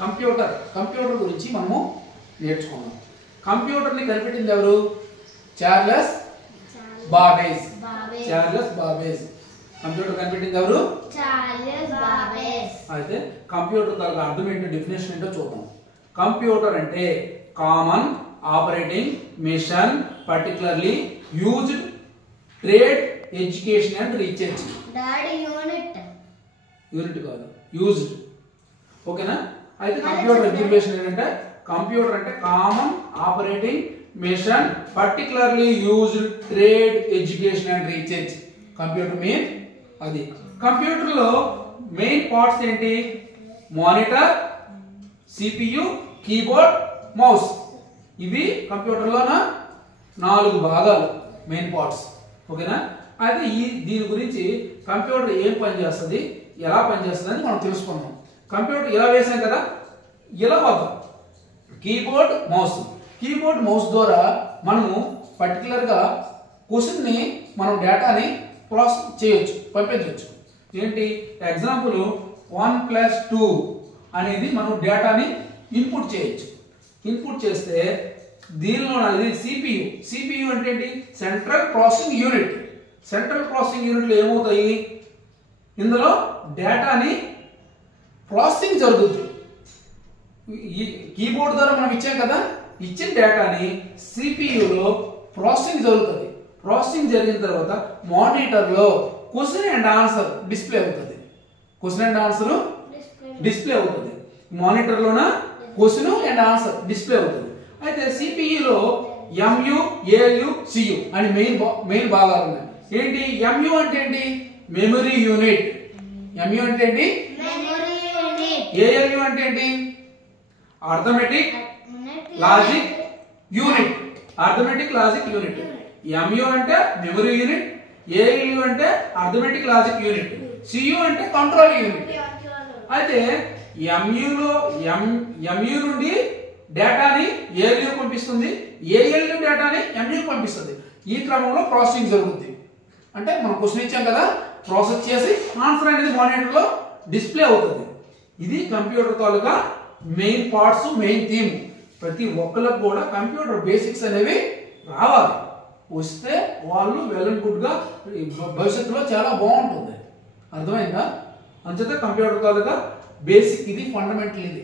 Computer గురించి మనము నేర్చుకున్నాం. కంప్యూటర్ని కనిపెట్టింది ఎవరు? Charles Babbage. కంప్యూటర్ కనిపెట్టింది ఎవరు? Charles Babbage. అయితే కంప్యూటర్ తాలూకు అర్థం ఏంటో, డెఫినేషన్ ఏంటో చూద్దాం. కంప్యూటర్ అంటే common operating machine particularly used trade education and research. Unit కాదు, యూజ్డ్. ఓకేనా? అయితే కంప్యూటర్ అబ్రివియేషన్ ఏంటంటే కంప్యూటర్ అంటే common operating machine particularly used trade education and research. Computer main అది. కంప్యూటర్ లో మెయిన్ పార్ట్స్ ఏంటి? Monitor, CPU, keyboard, mouse. ఇవి computer లోన 4 భాగాలు, మెయిన్ పార్ట్స్. ఓకేనా? అయితే దీని గురించి కంప్యూటర్ ఏం పని చేస్తుంది, ఎలా పనిచేస్తుంది అని మనం తెలుసుకున్నాం. కంప్యూటర్ ఇలా వేసాం కదా, ఇలా వద్దాం. Keyboard, mouse. కీబోర్డ్, మౌస్ ద్వారా మనము పర్టికులర్గా క్వశ్చన్ని మనం డేటాని ప్రాసెస్ చేయొచ్చు, పంపించవచ్చు. ఏంటి ఎగ్జాంపుల్ 1+2 అనేది మనం డేటాని ఇన్పుట్ చేయొచ్చు. ఇన్పుట్ చేస్తే దీనిలో అది సిపియు అంటే ఏంటి? Central processing unit. Central processing యూనిట్లో ఏమవుతాయి? ఇందులో డేటాని ప్రాసెసింగ్ జరుగుతుంది. ఈ కీబోర్డ్ ద్వారా మనం ఇచ్చాం కదా, ఇచ్చిన డేటాని సిపియులో ప్రాసెసింగ్ జరుగుతుంది. ప్రాసెసింగ్ జరిగిన తర్వాత మానిటర్లో క్వశ్చన్ అండ్ ఆన్సర్ డిస్ప్లే అవుతుంది. క్వశ్చన్ అండ్ ఆన్సర్ డిస్ప్లే అవుతుంది. మానిటర్లోన క్వశ్చన్ అండ్ ఆన్సర్ డిస్ప్లే అవుతుంది. అయితే సిపియులో ఎంయు, ఏఎల్యు, సియు అని మెయిన్ భాగాలు ఉన్నాయి. ఏంటి? ఎంయు అంటే ఏంటి? Memory unit. ఎంయు అంటే ఏంటి? ఏఎల్యు అంటే ఏంటి? Arithmetic logic unit. ఎంయు అంటే మెమరీ యూనిట్, ఏఎల్యు అంటే అర్థమెటిక్ లాజిక్ యూనిట్, సియు అంటే కంట్రోల్ యూనిట్. అయితే ఎంయు నుండి డేటాని ఏఎల్యు పంపిస్తుంది, ఏఎల్యు డేటాని ఎంయు పంపిస్తుంది. ఈ క్రమంలో ప్రాసెసింగ్ జరుగుతుంది. అంటే మనం క్వశ్చన్ ఇచ్చాం కదా, ప్రాసెస్ చేసి ఆన్సర్ అనేది మానిటర్లో డిస్ప్లే అవుతుంది. ఇది కంప్యూటర్ తాలూకా మెయిన్ పార్ట్స్, మెయిన్ థీమ్. ప్రతి ఒక్కరికి కూడా కంప్యూటర్ బేసిక్స్ అనేవి రావాలి. వస్తే వాళ్ళు వెల్ అండ్ గుడ్గా భవిష్యత్తులో చాలా బాగుంటుంది. అర్థమైందా? అంచేత కంప్యూటర్ తాలూకా బేసిక్ ఇది, ఫండమెంటల్ ఇది.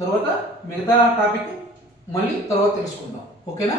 తర్వాత మిగతా టాపిక్ మళ్ళీ తర్వాత తెలుసుకుందాం. ఓకేనా?